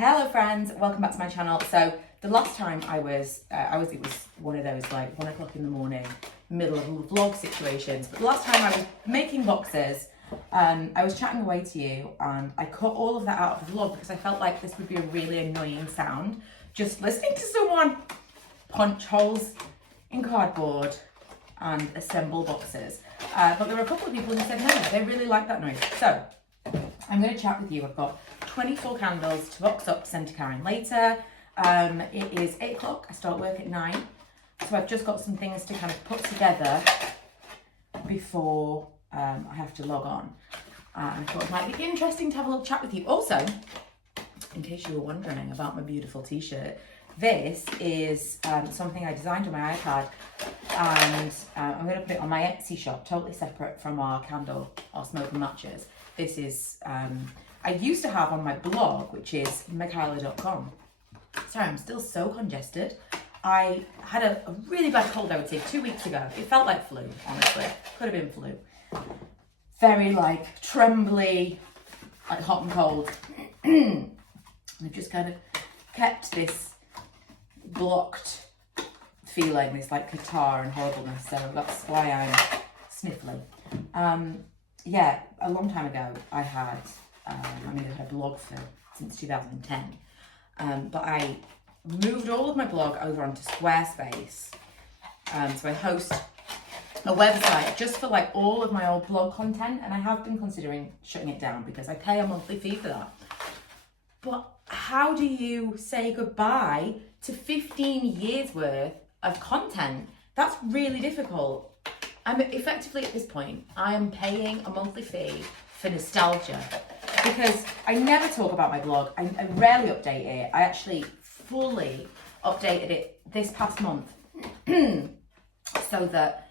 Hello friends, welcome back to my channel. So the last time it was one of those like 1 o'clock in the morning, middle of vlog situations. But the last time I was making boxes, I was chatting away to you and I cut all of that out of the vlog because I felt like this would be a really annoying sound, just listening to someone punch holes in cardboard and assemble boxes. But there were a couple of people who said no, they really like that noise. So I'm going to chat with you. I've got 24 candles to box up, send to Karen later. It is 8 o'clock. I start work at 9. So I've just got some things to kind of put together before I have to log on. And I thought it might be interesting to have a little chat with you. Also, in case you were wondering about my beautiful t-shirt, this is something I designed on my iPad, and I'm going to put it on my Etsy shop, totally separate from our candle, our smoke and matches. This is, I used to have on my blog, which is michaela.com. Sorry, I'm still so congested. I had a really bad cold, I would say, 2 weeks ago. It felt like flu, honestly. Could have been flu. Very like trembly, like hot and cold. And I've just kind of kept this blocked feeling, this like catarrh and horribleness. So that's why I'm sniffling. Yeah, a long time ago I had, I've had a blog since 2010, but I moved all of my blog over onto Squarespace. So I host a website just for like all of my old blog content, and I have been considering shutting it down because I pay a monthly fee for that. But how do you say goodbye to 15 years worth of content? That's really difficult. I'm effectively at this point, I am paying a monthly fee for nostalgia because I never talk about my blog. I rarely update it. I actually fully updated it this past month so that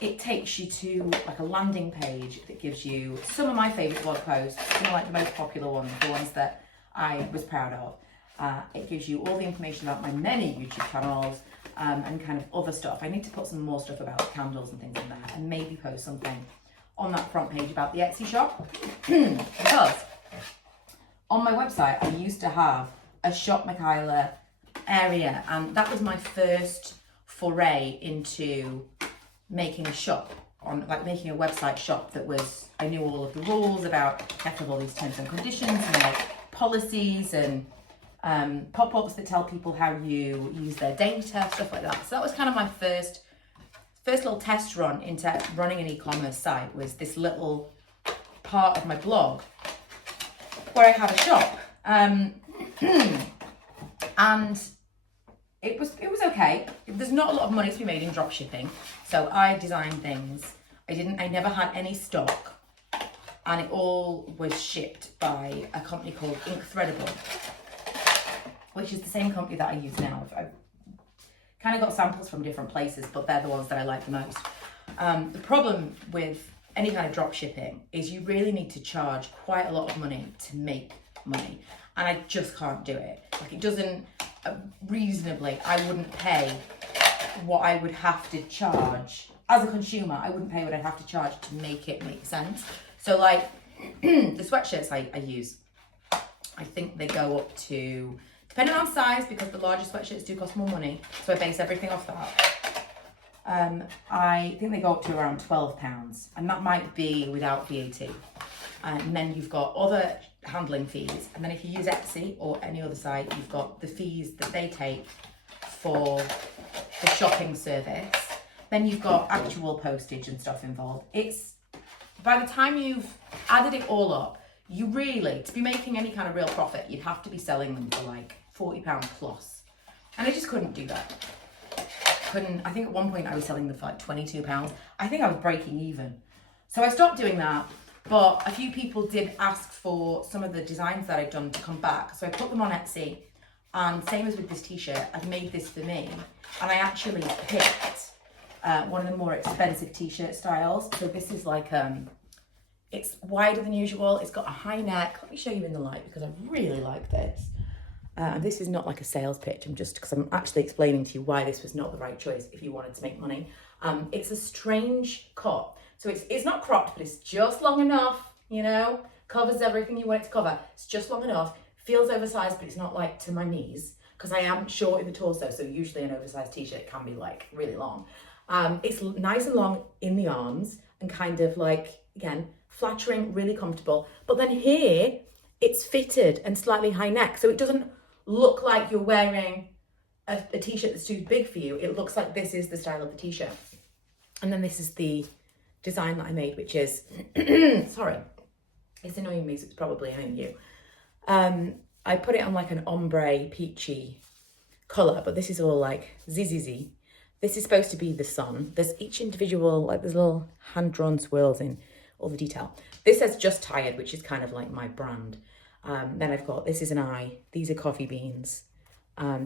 it takes you to like a landing page that gives you some of my favorite blog posts, like the most popular ones, the ones that I was proud of. It gives you all the information about my many YouTube channels, and kind of other stuff. I need to put some more stuff about candles and things like that, and maybe post something on that front page about the Etsy shop. Because on my website, I used to have a Shop Michaela area, and that was my first foray into making a shop, making a website shop that was, I knew all of the rules about, I have all these terms and conditions and like policies and pop-ups that tell people how you use their data, stuff like that. So that was kind of my first little test run into running an e-commerce site, was this little part of my blog where I had a shop. And it was okay. There's not a lot of money to be made in drop shipping. So I designed things. I never had any stock, and it all was shipped by a company called Incredible, which is the same company that I use now. I've kind of got samples from different places, but they're the ones that I like the most. The problem with any kind of drop shipping is you really need to charge quite a lot of money to make money. And I just can't do it. Like, it doesn't, reasonably, I wouldn't pay what I would have to charge. As a consumer, I wouldn't pay what I'd have to charge to make it make sense. So like, the sweatshirts I use, I think they go up to, depending on size, because the larger sweatshirts do cost more money, so I base everything off that. I think they go up to around £12, and that might be without VAT. And then you've got other handling fees, and then if you use Etsy or any other site, you've got the fees that they take for the shopping service. Then you've got actual postage and stuff involved. It's, by the time you've added it all up, you really, to be making any kind of real profit, you'd have to be selling them for like £40 plus. And I just couldn't do that. I think at one point I was selling them for like £22. I think I was breaking even. So I stopped doing that, but a few people did ask for some of the designs that I'd done to come back. So I put them on Etsy, and same as with this t-shirt, I've made this for me. And I actually picked one of the more expensive t-shirt styles. So this is like, it's wider than usual. It's got a high neck. Let me show you in the light because I really like this. This is not like a sales pitch. because I'm actually explaining to you why this was not the right choice if you wanted to make money. It's a strange cut. So it's not cropped, but it's just long enough, you know, covers everything you want it to cover. It's just long enough Feels oversized, but it's not like to my knees because I am short in the torso. So usually an oversized t-shirt can be like really long. It's nice and long in the arms and kind of like, again, flattering, really comfortable. But then here, it's fitted and slightly high neck. So it doesn't look like you're wearing a t-shirt that's too big for you. It looks like this is the style of the t-shirt. And then this is the design that I made, which is, sorry, it's annoying me, so it's probably annoying you. I put it on like an ombre peachy colour, but this is all like ZZZ. This is supposed to be the sun. There's each individual, like there's little hand-drawn swirls in all the detail. This says Just Tired, which is kind of like my brand. Then I've got, this is an eye. These are coffee beans.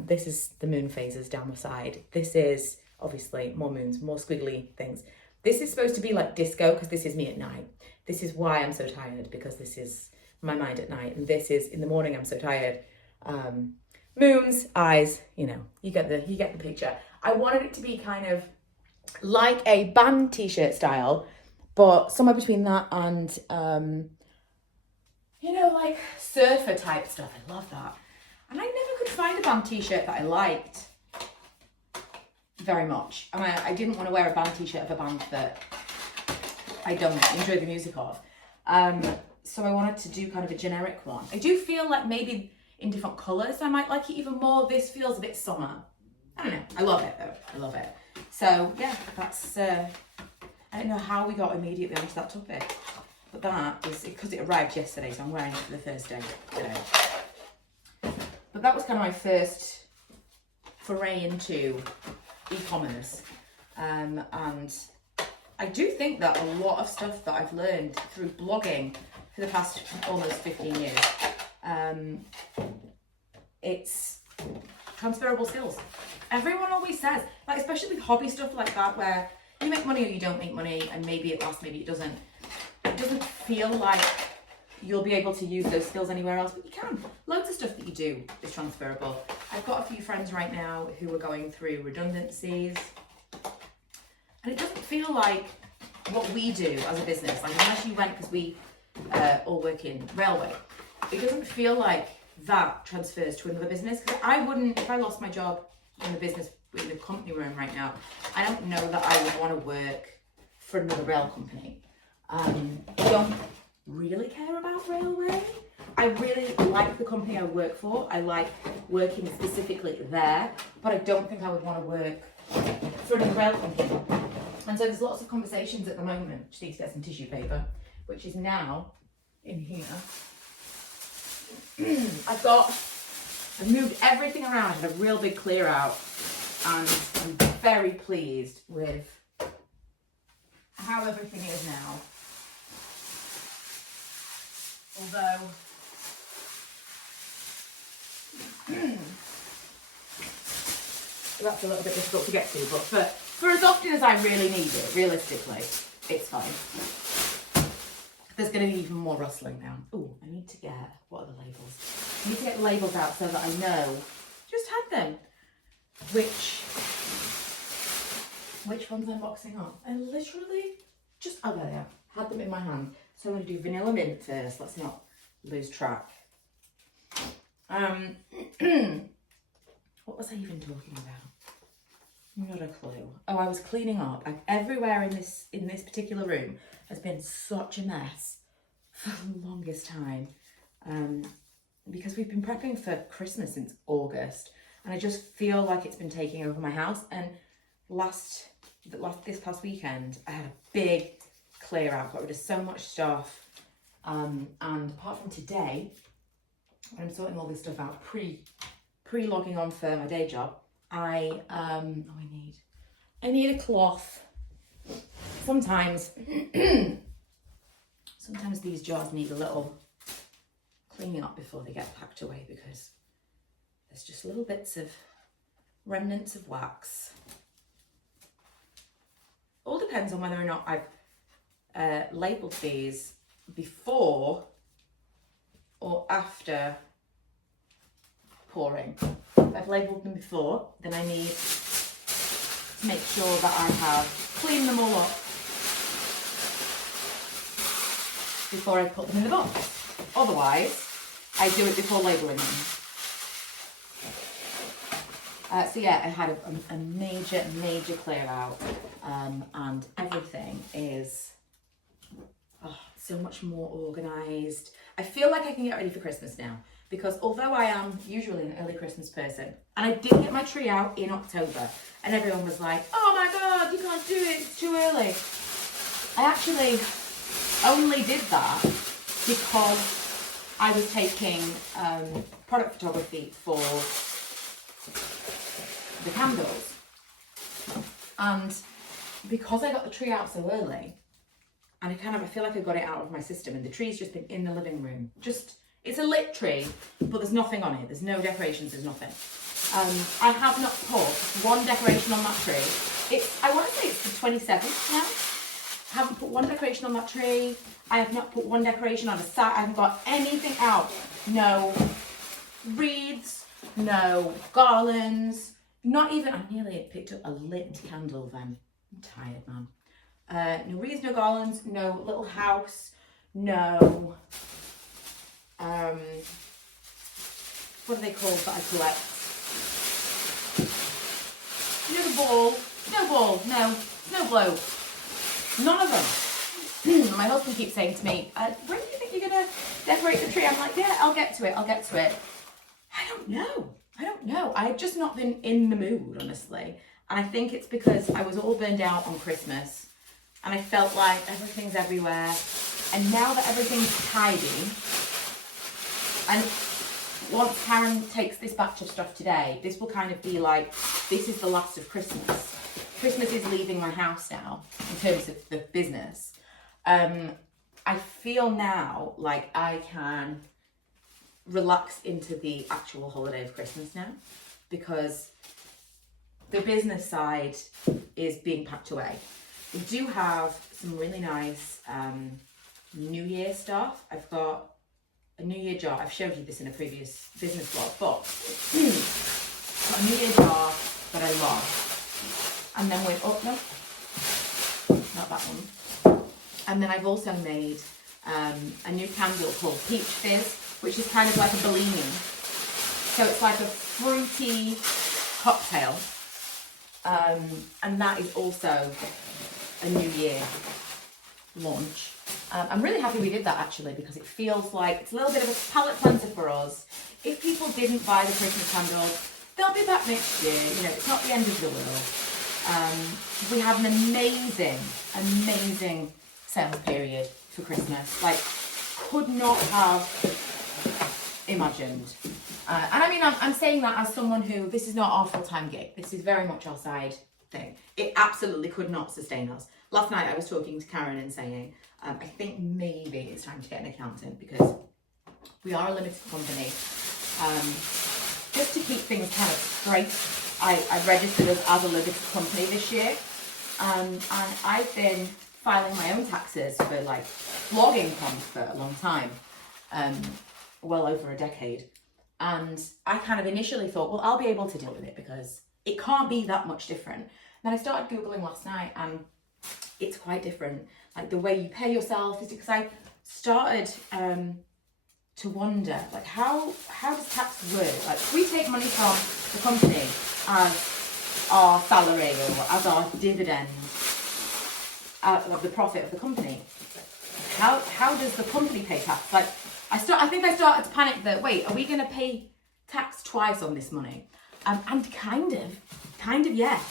This is the moon phases down the side. This is obviously more moons, more squiggly things. This is supposed to be like disco because this is me at night. This is why I'm so tired, because this is my mind at night. And this is in the morning, I'm so tired. Moons, eyes, you know, you get the picture. I wanted it to be kind of like a band t-shirt style, but somewhere between that and, you know, like surfer type stuff. I love that. And I never could find a band t-shirt that I liked very much. And I didn't want to wear a band t-shirt of a band that I don't enjoy the music of. So I wanted to do kind of a generic one. I do feel like maybe in different colours I might like it even more. This feels a bit summer. I don't know. I love it though. I love it. So yeah, that's, I don't know how we got immediately onto that topic. But that is because it arrived yesterday, so I'm wearing it for the first day today. But that was kind of my first foray into e-commerce. And I do think that a lot of stuff that I've learned through blogging for the past almost 15 years, it's transferable skills. Everyone always says, like especially with hobby stuff like that, where you make money or you don't make money, and maybe it lasts, maybe it doesn't. It doesn't feel like you'll be able to use those skills anywhere else, but you can. Loads of stuff that you do is transferable. I've got a few friends right now who are going through redundancies, and it doesn't feel like what we do as a business, like unless you went, because we all work in railway, it doesn't feel like that transfers to another business. Because I wouldn't, if I lost my job in the business, in the company we're in right now, I don't know that I would want to work for another rail company. I don't really care about railway. I really like the company I work for. I like working specifically there, but I don't think I would want to work for another rail company. And so there's lots of conversations at the moment. Just need to get some tissue paper, which is now in here. I've moved everything around. I had a real big clear out, and I'm very pleased with how everything is now. Although, that's a little bit difficult to get to, but for as often as I really need it, realistically, it's fine. There's going to be even more rustling now. Oh, I need to get, what are the labels? I need to get the labels out so that I know, just had them, which ones I'm boxing up. I literally just, oh there they are, had them in my hand. So I'm going to do vanilla mint first. Let's not lose track. What was I even talking about? Not a clue. Oh, I was cleaning up. Like everywhere in this particular room has been such a mess for the longest time. Because we've been prepping for Christmas since August, and I just feel like it's been taking over my house. And this past weekend, I had a big clear out, got rid of so much stuff, and apart from today, when I'm sorting all this stuff out pre-logging on for my day job, I need a cloth. Sometimes these jars need a little cleaning up before they get packed away, because there's just little bits of remnants of wax. All depends on whether or not I've labelled these before or after pouring. If I've labelled them before, then I need to make sure that I have cleaned them all up before I put them in the box. Otherwise, I do it before labelling them. So yeah, I had a major clear out, and everything is so much more organised. I feel like I can get ready for Christmas now, because although I am usually an early Christmas person, and I did get my tree out in October, and everyone was like, oh my God, you can't do it, it's too early. I actually only did that because I was taking product photography for the candles, and because I got the tree out so early, and I feel like I got it out of my system, and the tree's just been in the living room. It's a lit tree, but there's nothing on it. There's no decorations, there's nothing. I have not put one decoration on that tree. I want to say it's the 27th now. I haven't put one decoration on that tree. I have not put one decoration on a side. I haven't got anything out. No wreaths, no garlands, not even, I nearly picked up a lit candle then. I'm tired, man. No wreaths, no garlands, no little house, no, what are they called that I collect? No globe, none of them. My husband keeps saying to me, when do you think you're going to decorate the tree? I'm like, yeah, I'll get to it. I don't know. I had just not been in the mood, honestly. And I think it's because I was all burned out on Christmas, and I felt like everything's everywhere. And now that everything's tidy, and once Karen takes this batch of stuff today, this will kind of be like, this is the last of Christmas. Christmas is leaving my house now, in terms of the business. I feel now like I can relax into the actual holiday of Christmas now, because the business side is being packed away. We do have some really nice New Year stuff. I've got a New Year jar. I've showed you this in a previous business vlog, but I've got a New Year jar that I love. And then not that one. And then I've also made a new candle called Peach Fizz, which is kind of like a Bellini. So it's like a fruity cocktail. And that is also a New Year launch. I'm really happy we did that actually, because it feels like it's a little bit of a palate cleanser for us. If people didn't buy the Christmas candles, they'll be back next year. You know, it's not the end of the world. We have an amazing sales period for Christmas. Like, could not have imagined. And I mean, I'm saying that as someone who, this is not our full-time gig. This is very much our side thing. It absolutely could not sustain us. Last night I was talking to Karen and saying, I think maybe it's time to get an accountant, because we are a limited company. Just to keep things kind of straight, I registered us as a limited company this year. And I've been filing my own taxes for like blog income for a long time, well over a decade. And I kind of initially thought, well, I'll be able to deal with it because it can't be that much different. Then I started Googling last night, and it's quite different. Like the way you pay yourself is, because I started to wonder, like, how does tax work? Like, we take money from the company as our salary or as our dividend out of the profit of the company. How does the company pay tax? Like, I think I started to panic that, wait, are we going to pay tax twice on this money? And kind of yes.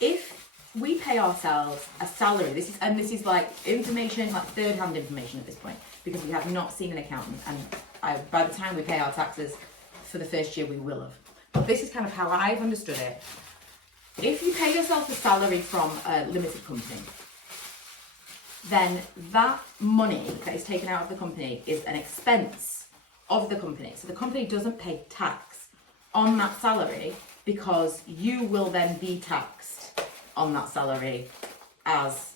If we pay ourselves a salary, this is like information, like third-hand information at this point, because we have not seen an accountant, and by the time we pay our taxes for the first year, we will have. But this is kind of how I've understood it. If you pay yourself a salary from a limited company, then that money that is taken out of the company is an expense of the company. So the company doesn't pay tax on that salary, because you will then be taxed on that salary as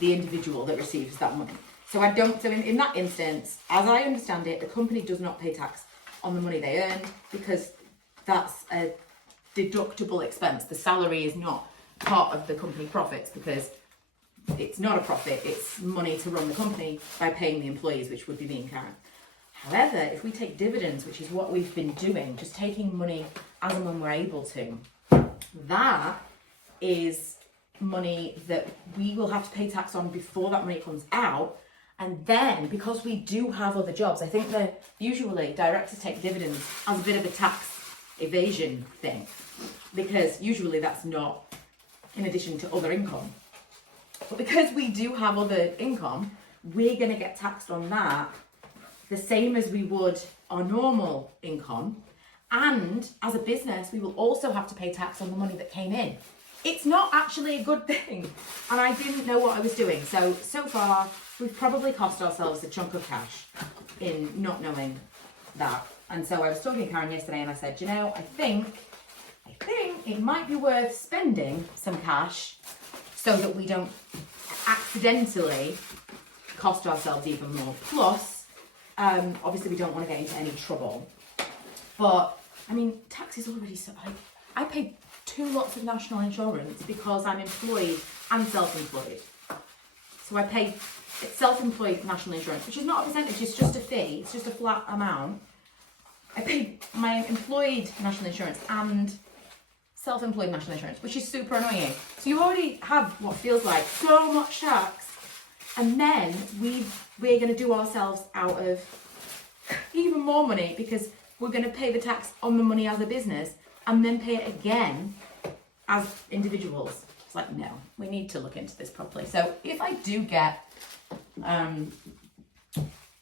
the individual that receives that money. So in that instance, as I understand it, the company does not pay tax on the money they earned, because that's a deductible expense. The salary is not part of the company profits, because it's not a profit, it's money to run the company by paying the employees, which would be me and Karen. However, if we take dividends, which is what we've been doing, just taking money as and when we're able to, that is money that we will have to pay tax on before that money comes out. And then, because we do have other jobs, I think that usually directors take dividends as a bit of a tax evasion thing, because usually that's not in addition to other income. But because we do have other income, we're going to get taxed on that the same as we would our normal income. And as a business, we will also have to pay tax on the money that came in. It's not actually a good thing. And I didn't know what I was doing. So far, we've probably cost ourselves a chunk of cash in not knowing that. And so I was talking to Karen yesterday and I said, you know, I think it might be worth spending some cash so that we don't accidentally cost ourselves even more. Plus, obviously we don't want to get into any trouble. But, I mean, tax is already so... I pay 2 lots of national insurance because I'm employed and self-employed. So I pay self-employed national insurance, which is not a percentage, it's just a fee, it's just a flat amount. I pay my employed national insurance and self-employed national insurance, which is super annoying. So you already have what feels like so much tax, and then we're going to do ourselves out of even more money because we're going to pay the tax on the money as a business and then pay it again as individuals. It's like, no, we need to look into this properly. So if I do get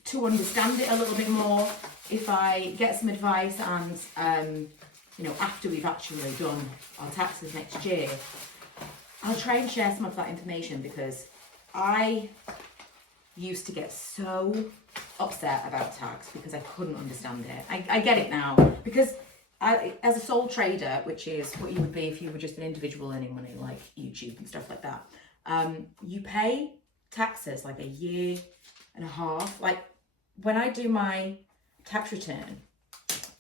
to understand it a little bit more, if I get some advice and, you know, after we've actually done our taxes next year, I'll try and share some of that information, because I used to get so upset about tax because I couldn't understand it. I get it now, because as a sole trader, which is what you would be if you were just an individual earning money like YouTube and stuff like that, you pay taxes like 1.5 years. Like when I do my tax return,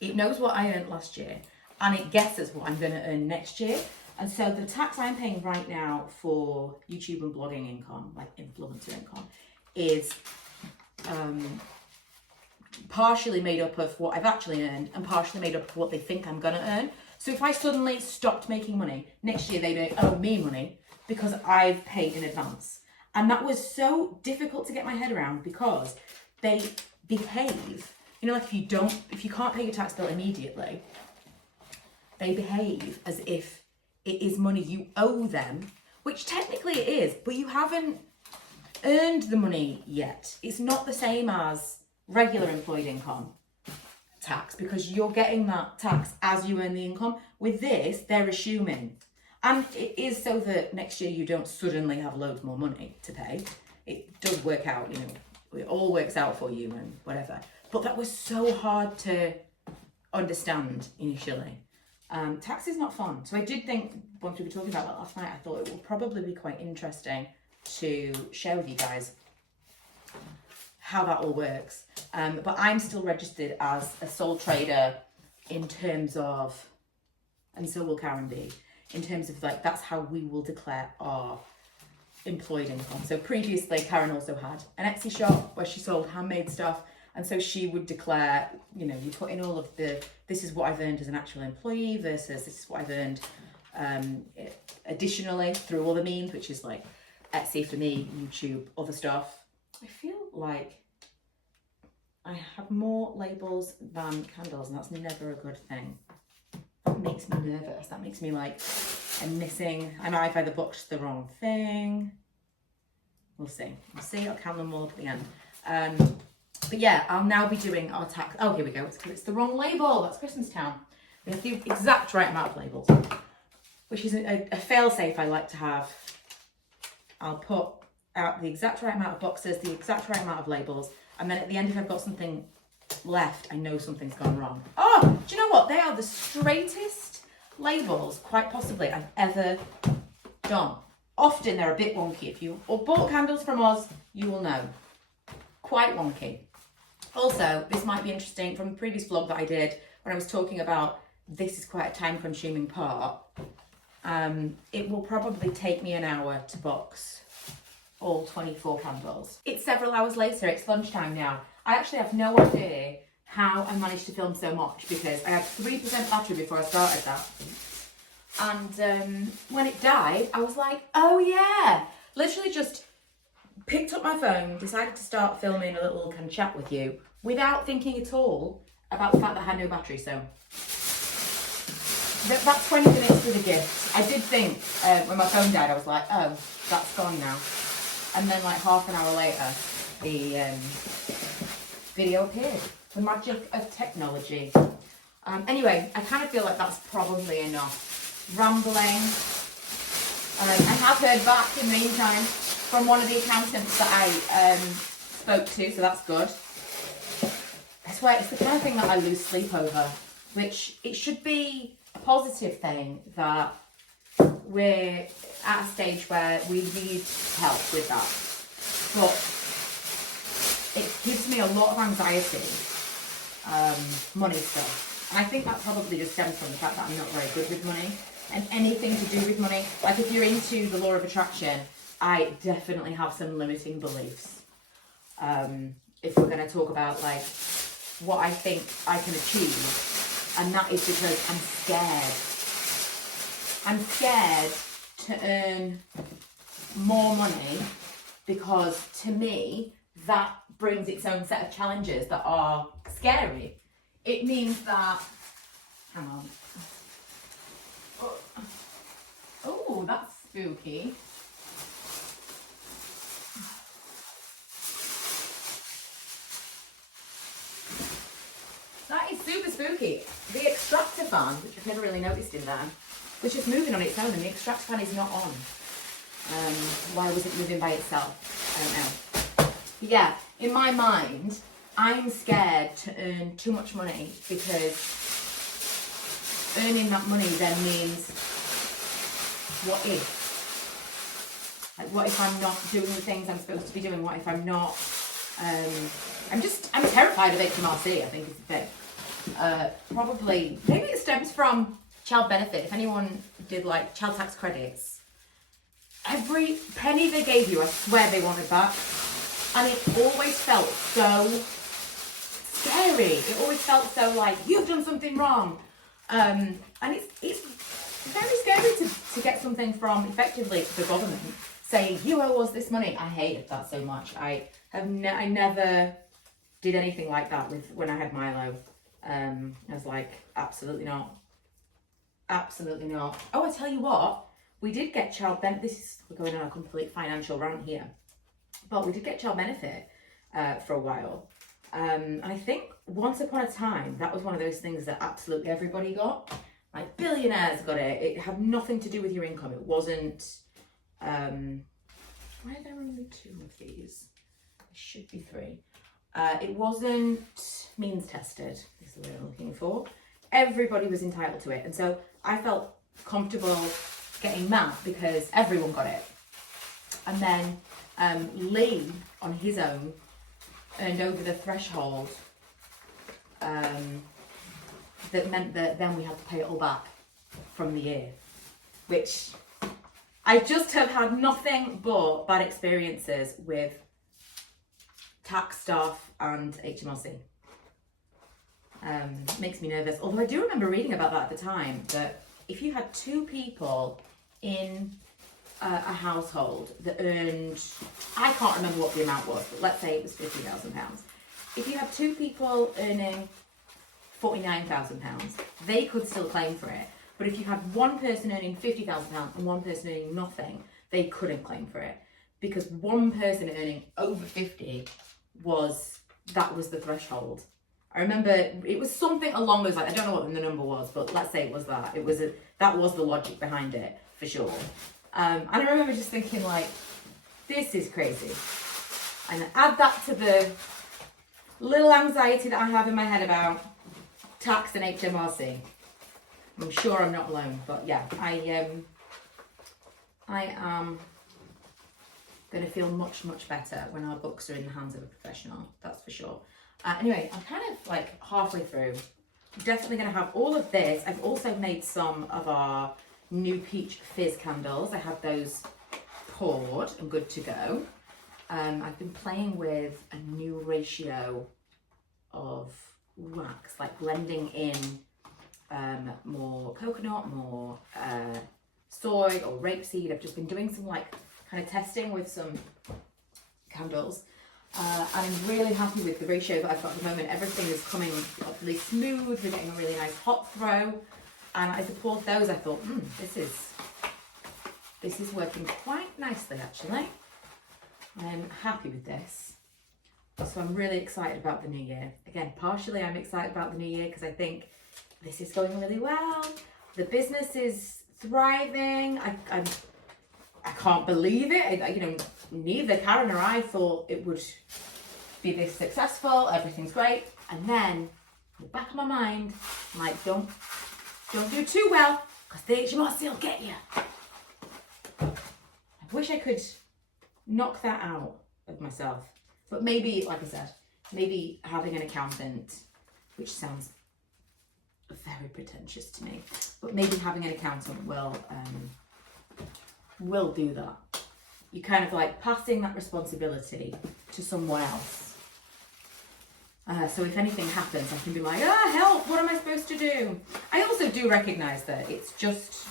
it knows what I earned last year and it guesses what I'm going to earn next year. And so the tax I'm paying right now for YouTube and blogging income, like influencer income, is partially made up of what I've actually earned and partially made up of what they think I'm going to earn. So if I suddenly stopped making money, next year they don't owe me money because I've paid in advance. And that was so difficult to get my head around because they behave, you know, like if you can't pay your tax bill immediately, they behave as if it is money you owe them, which technically it is, but you haven't earned the money yet. It's not the same as regular employed income tax because you're getting that tax as you earn the income. With this, they're assuming. And it is so that next year you don't suddenly have loads more money to pay. It does work out, you know, it all works out for you and whatever. But that was so hard to understand initially. Tax is not fun. So I did think, once we were talking about that last night, I thought it would probably be quite interesting to share with you guys how that all works. But I'm still registered as a sole trader in terms of, and so will Karen be, in terms of like, that's how we will declare our employed income. So previously, Karen also had an Etsy shop where she sold handmade stuff. And so she would declare, you know, you put in all of the, this is what I've earned as an actual employee versus this is what I've earned additionally through other means, which is like Etsy for me, YouTube, other stuff. I feel like I have more labels than candles, and that's never a good thing. That makes me nervous. That makes me like, I've either booked the wrong thing. We'll see. I'll count them all up at the end. But yeah, I'll now be doing our tax. Oh, here we go. It's the wrong label. That's Christmas Town. We have the exact right amount of labels, which is a fail-safe I like to have. I'll put out the exact right amount of boxes, the exact right amount of labels, and then at the end, if I've got something left, I know something's gone wrong. Oh, do you know what? They are the straightest labels, quite possibly, I've ever done. Often they're a bit wonky. If you bought candles from us, you will know. Quite wonky. Also, this might be interesting from the previous vlog that I did when I was talking about this is quite a time-consuming part. It will probably take me an hour to box all 24 candles. It's several hours later, it's lunchtime now, I actually have no idea how I managed to film so much, because I had 3% battery before I started that. And when it died, I was like, oh yeah. Literally just picked up my phone, decided to start filming a little kind of chat with you without thinking at all about the fact that I had no battery. So that 20 minutes was a gift. I did think when my phone died, I was like, oh, that's gone now. And then like half an hour later, the video appeared. The magic of technology. Anyway, I kind of feel like that's probably enough rambling. I have heard back in the meantime from one of the accountants that I spoke to, so that's good. I swear, it's the kind of thing that I lose sleep over, which it should be a positive thing that we're at a stage where we need help with that. But it gives me a lot of anxiety, money stuff. And I think that probably just stems from the fact that I'm not very good with money and anything to do with money. Like if you're into the law of attraction, I definitely have some limiting beliefs. If we're going to talk about like what I think I can achieve, and that is because I'm scared. I'm scared to earn more money, because to me, that brings its own set of challenges that are scary. It means that, hang on. Oh, that's spooky. That is super spooky. The extractor fan, which I've never really noticed in there, was just moving on its own, and the extractor fan is not on. Why was it moving by itself? I don't know. But yeah, in my mind, I'm scared to earn too much money, because earning that money then means, what if? Like, what if I'm not doing the things I'm supposed to be doing? What if I'm not? I'm terrified of HMRC, I think is the thing. Probably, maybe it stems from child benefit. If anyone did like child tax credits, every penny they gave you, I swear they wanted back. And it always felt so scary. It always felt so like, you've done something wrong. And it's very scary to get something from, effectively, the government saying, you owe us this money. I hated that so much. I never did anything like that with when I had Milo. I was like, absolutely not. Absolutely not. Oh, I tell you what, we did get child benefit. We're going on a complete financial rant here. But we did get child benefit for a while. And I think once upon a time, that was one of those things that absolutely everybody got. Like billionaires got it. It had nothing to do with your income. It wasn't, why are there only 2 of these? There should be 3. It wasn't means tested, is the word I'm looking for. Everybody was entitled to it. And so I felt comfortable getting that because everyone got it. And then Lee, on his own, earned over the threshold. That meant that then we had to pay it all back from the year, which I just have had nothing but bad experiences with tax stuff and HMRC. Makes me nervous. Although I do remember reading about that at the time, that if you had 2 people in a household that earned, I can't remember what the amount was, but let's say it was £50,000. If you had 2 people earning £49,000, they could still claim for it. But if you had one person earning £50,000 and one person earning nothing, they couldn't claim for it, because one person earning over 50 was the threshold. I remember it was something along those lines. I don't know what the number was, but let's say it was that. That was the logic behind it for sure. And I remember just thinking like, this is crazy. And add that to the little anxiety that I have in my head about tax and HMRC. I'm sure I'm not alone, but yeah, I am going to feel much, much better when our books are in the hands of a professional, that's for sure. Anyway, I'm kind of like halfway through. I'm definitely going to have all of this. I've also made some of our new peach fizz candles. I have those poured and good to go. I've been playing with a new ratio of wax, like blending in more coconut, more soy or rapeseed. I've just been doing some like kind of testing with some candles, and I'm really happy with the ratio that I've got at the moment. Everything is coming up really smooth. We're getting a really nice hot throw, and as I poured those, I thought, this is working quite nicely actually. I'm happy with this. So I'm really excited about the new year. Again, partially I'm excited about the new year because I think this is going really well. The business is thriving. I can't believe it. Neither Karen or I thought it would be this successful. Everything's great. And then in the back of my mind, I'm like, don't do too well because she might still get you. I wish I could knock that out of myself. But maybe, like I said, maybe having an accountant, which sounds very pretentious to me, but maybe having an accountant will do that. You're kind of like passing that responsibility to someone else. So if anything happens, I can be like, help, what am I supposed to do? I also do recognise that it's just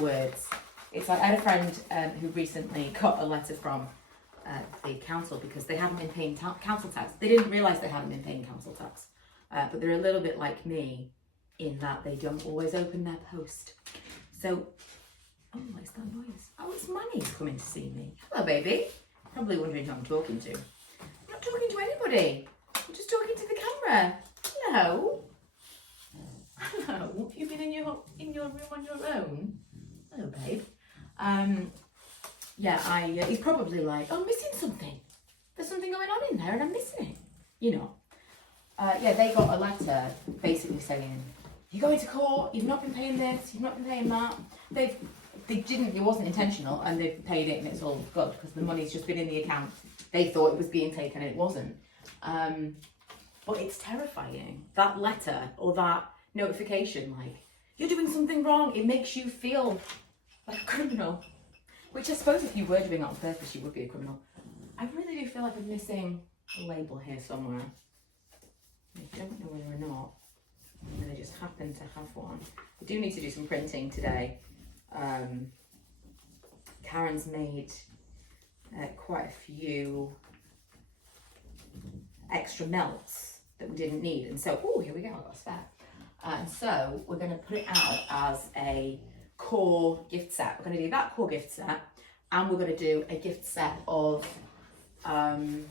words. It's like I had a friend who recently got a letter from the council because they hadn't been paying council tax. They didn't realise they hadn't been paying council tax. But they're a little bit like me in that they don't always open their post. So, what's that noise? Oh, it's Manny's coming to see me. Hello, baby. Probably wondering who I'm talking to. I'm not talking to anybody. I'm just talking to the camera. Hello. Hello. You've been in your room on your own. Hello, babe. He's probably like, I'm missing something. There's something going on in there and I'm missing it. They got a letter basically saying, you're going to court, you've not been paying this, you've not been paying that. It wasn't intentional, and they've paid it and it's all good because the money's just been in the account. They thought it was being taken and it wasn't. But it's terrifying. That letter or that notification, like, you're doing something wrong, it makes you feel like a criminal. Which I suppose if you were doing it on purpose, you would be a criminal. I really do feel like I'm missing a label here somewhere. I don't know whether or not. I just happen to have one. I do need to do some printing today. Karen's made quite a few extra melts that we didn't need. And so, here we go, I've got a spare. And so we're going to put it out as a core gift set. We're going to do that core gift set, and we're going to do a gift set of 2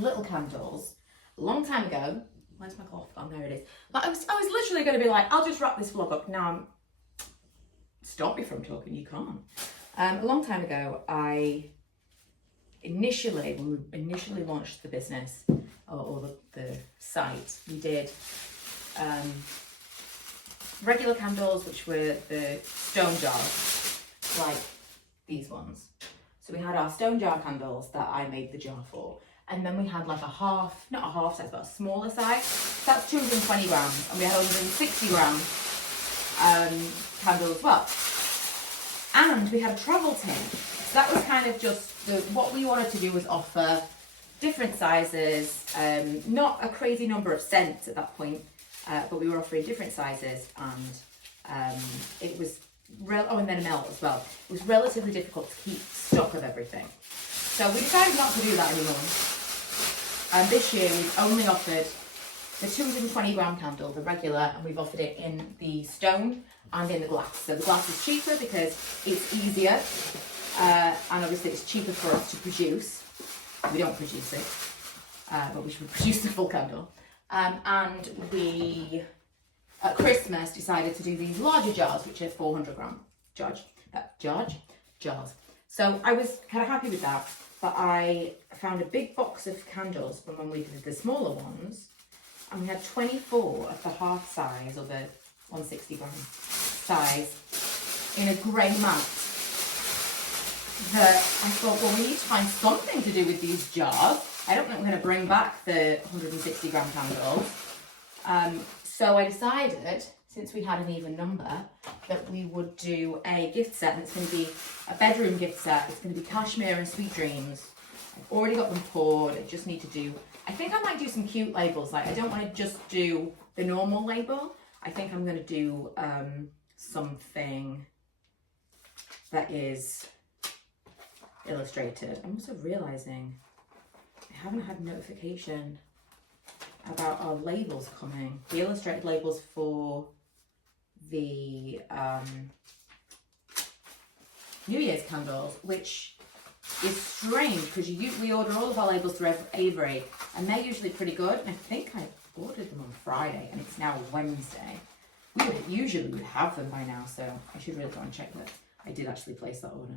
little candles. A long time ago, where's my cloth gone? There it is. But I was literally going to be like, I'll just wrap this vlog up. Now, stop me from talking, you can't. A long time ago, when we initially launched the business, or the site, we did regular candles, which were the stone jars, like these ones. So we had our stone jar candles that I made the jar for. And then we had like not a half size, but a smaller size. So that's 220 grams. And we had 160 gram candle as well. And we had a travel tin. So that was kind of just what we wanted to do was offer different sizes, not a crazy number of scents at that point, but we were offering different sizes, and it was and then a melt as well. It was relatively difficult to keep stock of everything. So we decided not to do that anymore. And this year we've only offered the 220 gram candle, the regular, and we've offered it in the stone and in the glass. So the glass is cheaper because it's easier, and obviously it's cheaper for us to produce. We don't produce it, but we should produce the full candle. And we, at Christmas, decided to do these larger jars, which are 400 gram jars. So I was kind of happy with that, but I found a big box of candles from when we did the smaller ones, and we had 24 of the half size, or the 160 gram size, in a grey matte. That I thought, well, we need to find something to do with these jars. I don't think we're going to bring back the 160 gram candles. So I decided, since we had an even number, that we would do a gift set, and it's going to be a bedroom gift set. It's going to be cashmere and sweet dreams. I've already got them poured. I just need to do I think I might do some cute labels. Like I don't want to just do the normal label. I think I'm going to do something that is illustrated. I'm also realizing I haven't had notification about our labels coming. The illustrated labels for the New Year's candles, which is strange because we order all of our labels through Avery and they're usually pretty good. And I think I ordered them on Friday and it's now Wednesday. We would have them by now, so I should really go and check that I did actually place that order.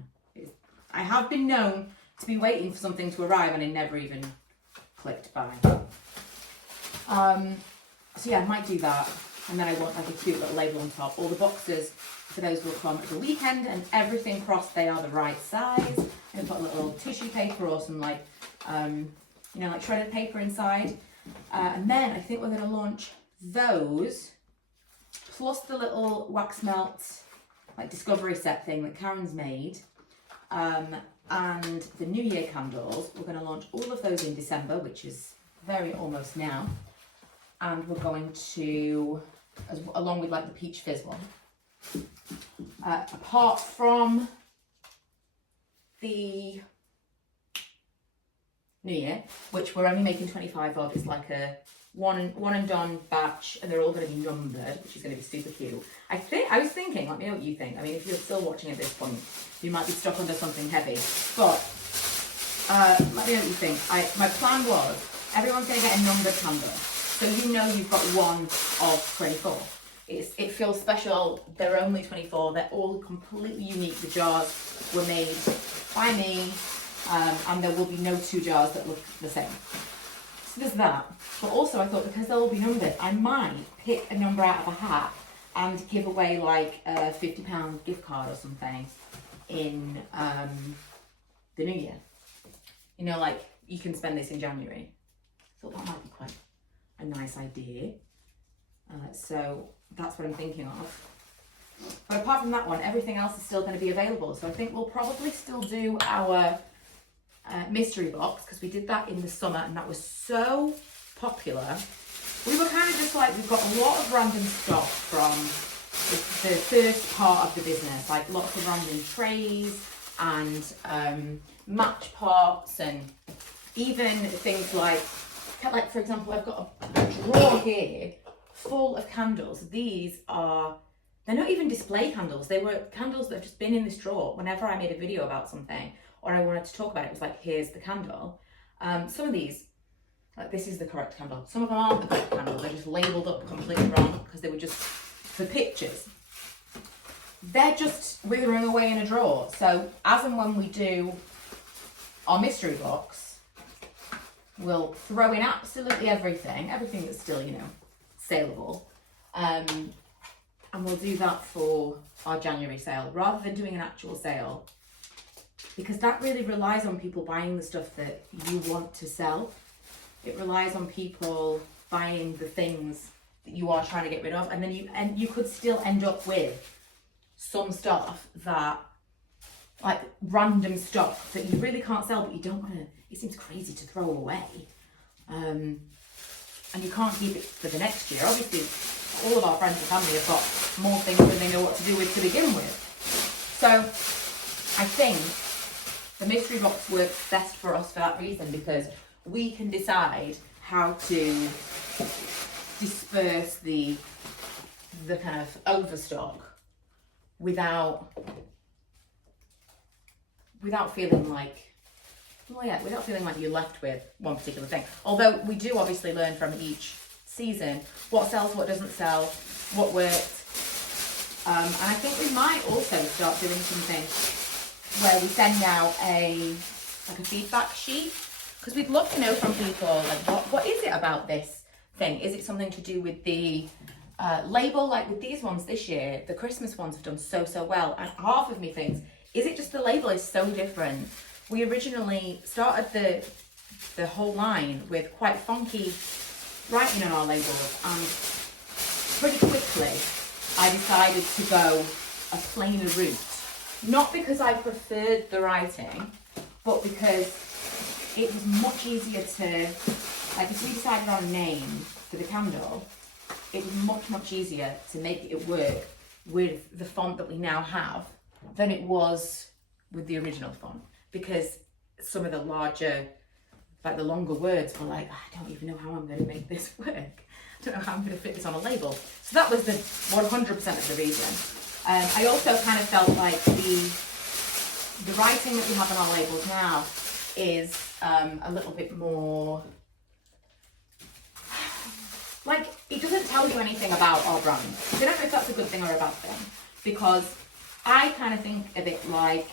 I have been known to be waiting for something to arrive and I never even clicked buy. So yeah, I might do that. And then I want like a cute little label on top. All the boxes for those will come at the weekend and everything crossed they are the right size. And put a little tissue paper or some like, like shredded paper inside. And then I think we're going to launch those plus the little wax melt like discovery set thing that Karen's made. And the New Year candles, we're going to launch all of those in December, which is very almost now. And we're going to, along with like the peach fizz one. Apart from the New Year, which we're only making 25 of, it's like a one and done batch, and they're all going to be numbered, which is going to be super cute. I was thinking, let me know what you think. I mean, if you're still watching at this point, you might be stuck under something heavy, but let me know what you think. My plan was everyone's going to get a numbered candle, so you know you've got one of 24. It feels special. They're only 24. They're all completely unique. The jars were made by me, and there will be no two jars that look the same. So there's that. But also I thought because they'll all be numbered, I might pick a number out of a hat and give away like a £50 gift card or something in the new year. You know, like you can spend this in January. I thought that might be quite a nice idea. So that's what I'm thinking of. But apart from that one, everything else is still going to be available. So I think we'll probably still do our mystery box because we did that in the summer and that was so popular. We were kind of just like, we've got a lot of random stock from the first part of the business, like lots of random trays and match pots and even things like for example, I've got a drawer here full of candles. They're not even display candles. They were candles that have just been in this drawer. Whenever I made a video about something or I wanted to talk about it, it was like, here's the candle. Some of these, like this is the correct candle. Some of them aren't the correct candle. They're just labelled up completely wrong because they were just for pictures. They're just withering away in a drawer. So as and when we do our mystery box, we'll throw in absolutely everything that's still, saleable. And we'll do that for our January sale rather than doing an actual sale, because that really relies on people buying the stuff that you want to sell. It relies on people buying the things that you are trying to get rid of, and then you could still end up with some stuff that, like random stuff that you really can't sell, but you don't want to, it seems crazy to throw away. And you can't keep it for the next year. Obviously, all of our friends and family have got more things than they know what to do with to begin with. So I think the mystery box works best for us for that reason, because we can decide how to disperse the kind of overstock without feeling like, without feeling like you're left with one particular thing. Although we do obviously learn from each season what sells, what doesn't sell, what works. And I think we might also start doing something where we send out a feedback sheet, because we'd love to know from people, like what is it about this thing? Is it something to do with the label? Like with these ones this year, the Christmas ones have done so well, and half of me thinks, is it just the label is so different? We originally started the whole line with quite funky writing on our labels, and pretty quickly I decided to go a plainer route. Not because I preferred the writing, but because it was much easier to like if we decided on a name for the candle, it was much easier to make it work with the font that we now have than it was with the original font, because some of the larger, like the longer words were like, I don't even know how I'm going to make this work. I don't know how I'm going to fit this on a label. So that was the 100% of the reason. I also kind of felt like the writing that we have on our labels now is a little bit more, like, it doesn't tell you anything about our brand. I don't know if that's a good thing or a bad thing, because I kind of think of it like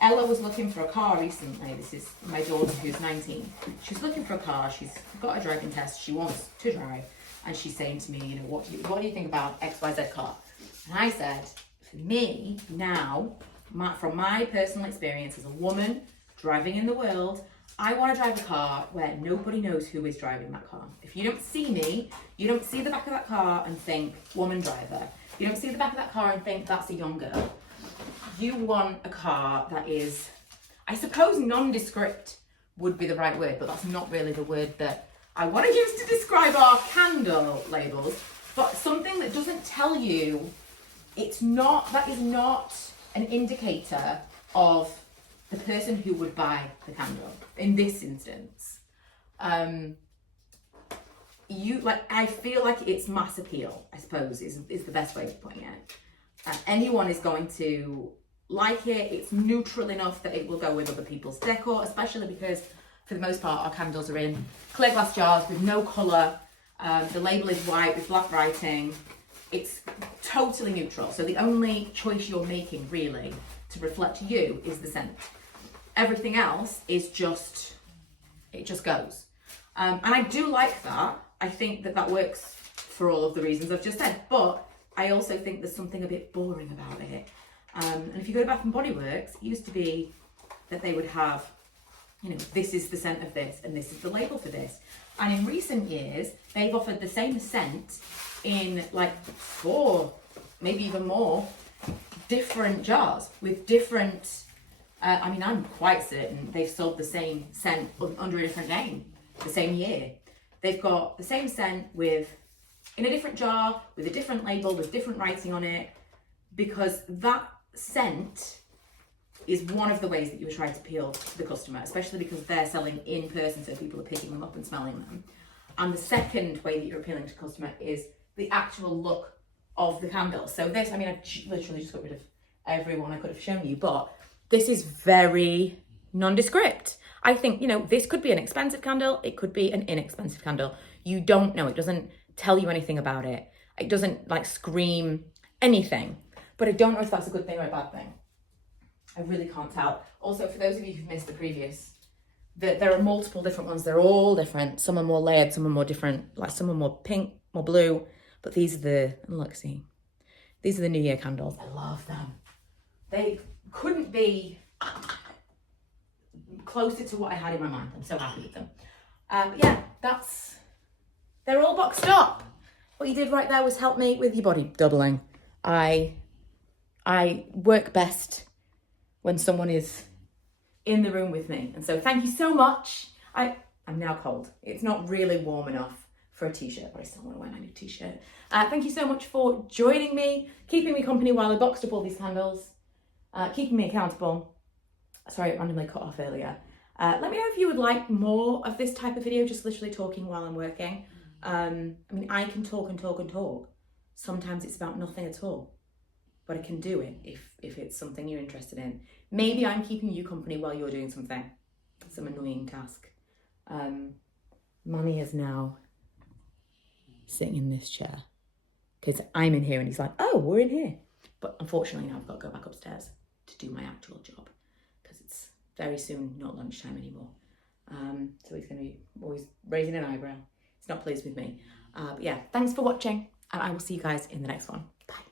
Ella was looking for a car recently. This is my daughter who's 19. She's looking for a car. She's got a driving test. She wants to drive. And she's saying to me, you know, what do you think about XYZ car? And I said, for me, now, from my personal experience as a woman driving in the world, I want to drive a car where nobody knows who is driving that car. If you don't see me, you don't see the back of that car and think, woman driver. You don't see the back of that car and think, that's a young girl. You want a car that is, I suppose nondescript would be the right word, but that's not really the word that I want to use to describe our candle labels, but something that doesn't tell you, that is not an indicator of the person who would buy the candle in this instance. I feel like it's mass appeal, I suppose, is the best way of putting it. Anyone is going to like it. It's neutral enough that it will go with other people's decor, especially because for the most part our candles are in clear glass jars with no colour. The label is white with black writing. It's totally neutral, so the only choice you're making really to reflect you is the scent. Everything else is just goes. And I do like that. I think that works for all of the reasons I've just said, but I also think there's something a bit boring about it. And if you go to Bath and Body Works, it used to be that they would have, you know, this is the scent of this and this is the label for this. And in recent years, they've offered the same scent in like 4, maybe even more, different jars with different, I'm quite certain they've sold the same scent under a different name the same year. They've got the same scent in a different jar, with a different label, with different writing on it, because that scent is one of the ways that you would try to appeal to the customer, especially because they're selling in person, so people are picking them up and smelling them. And the second way that you're appealing to the customer is the actual look of the candle. So this, I've literally just got rid of every one I could have shown you, but this is very nondescript. I think, you know, this could be an expensive candle, it could be an inexpensive candle. You don't know, it doesn't tell you anything about it. It doesn't like scream anything, but I don't know if that's a good thing or a bad thing. I really can't tell. Also, for those of you who've missed the previous, there are multiple different ones. They're all different. Some are more layered, some are more different. Like some are more pink, more blue. But these are these are the New Year candles. I love them. They couldn't be closer to what I had in my mind. I'm so happy with them. Yeah, they're all boxed up. What you did right there was help me with your body doubling. I work best when someone is in the room with me. And so thank you so much. I'm now cold. It's not really warm enough for a t-shirt, but I still want to wear my new t-shirt. Thank you so much for joining me, keeping me company while I boxed up all these candles, keeping me accountable. Sorry, it randomly cut off earlier. Let me know if you would like more of this type of video, just literally talking while I'm working. I can talk and talk and talk. Sometimes it's about nothing at all, but I can do it if it's something you're interested in. Maybe I'm keeping you company while you're doing some annoying task. Manny is now sitting in this chair because I'm in here and he's like, oh, we're in here. But unfortunately now I've got to go back upstairs to do my actual job because it's very soon not lunchtime anymore. So he's going to be always raising an eyebrow. He's not pleased with me. But yeah, thanks for watching and I will see you guys in the next one. Bye.